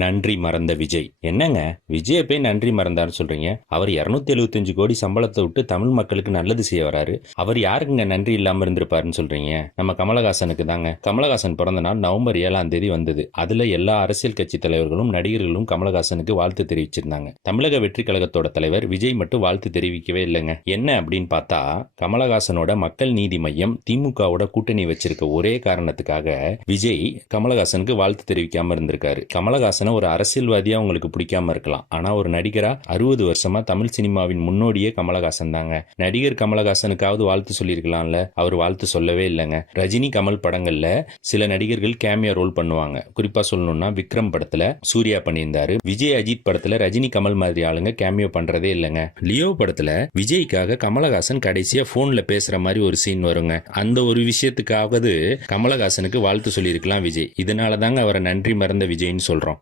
நன்றி மறந்த விஜய். என்னங்க விஜய போய் நன்றி மறந்தாருன்னு சொல்றீங்க? அவர் 275 கோடி சம்பளத்தை விட்டு தமிழ் மக்களுக்கு நல்லது செய்ய வராரு. அவர் யாருக்குங்க நன்றி இல்லாம இருந்திருப்பாருன்னு சொல்றீங்க? நம்ம கமலஹாசனுக்கு தாங்க. கமலஹாசன் பிறந்த நாள் நவம்பர் 7ஆம் தேதி வந்தது. அதுல எல்லா அரசியல் கட்சி தலைவர்களும் நடிகர்களும் கமலஹாசனுக்கு வாழ்த்து தெரிவிச்சிருந்தாங்க. தமிழக வெற்றி கழகத்தோட தலைவர் விஜய் மட்டும் வாழ்த்து தெரிவிக்கவே இல்லைங்க. என்ன அப்படின்னு பார்த்தா, கமலஹாசனோட மக்கள் நீதி மையம் திமுகவோட கூட்டணி வச்சிருக்க ஒரே காரணத்துக்காக விஜய் கமலஹாசனுக்கு வாழ்த்து தெரிவிக்காம இருந்திருக்காரு. கமலஹாசன் ஒரு அரசியல்வாதியா உங்களுக்கு பிடிக்காம இருக்கலாம், ஆனா ஒரு நடிகரா 60 வருஷமா தமிழ் சினிமாவின் முன்னோடியே கமலஹாசன் தாங்க. நடிகர் கமலஹாசனுக்காவது வாழ்த்து சொல்லியிருக்கலாம்ல, அவர் வாழ்த்து சொல்லவே இல்லைங்க. ரஜினி கமல் படங்கள்ல சில நடிகர்கள் கேமியோ ரோல் பண்ணுவாங்க. குறிப்பா சொல்லணும்னா விக்ரம் படத்துல சூர்யா பண்ணியிருந்தாரு. விஜய் அஜித் படத்துல ரஜினி கமல் மாதிரி ஆளுங்க கேமியோ பண்றதே இல்லைங்க. லியோ படத்துல விஜய்க்காக கமலஹாசன் கடைசியா போன்ல பேசுற மாதிரி ஒரு சீன் வருங்க. அந்த ஒரு விஷயத்துக்காவது கமலஹாசனுக்கு வாழ்த்து சொல்லியிருக்கலாம் விஜய். இதனால தாங்க அவரை நன்றி மறந்த விஜய்னு சொல்றோம்.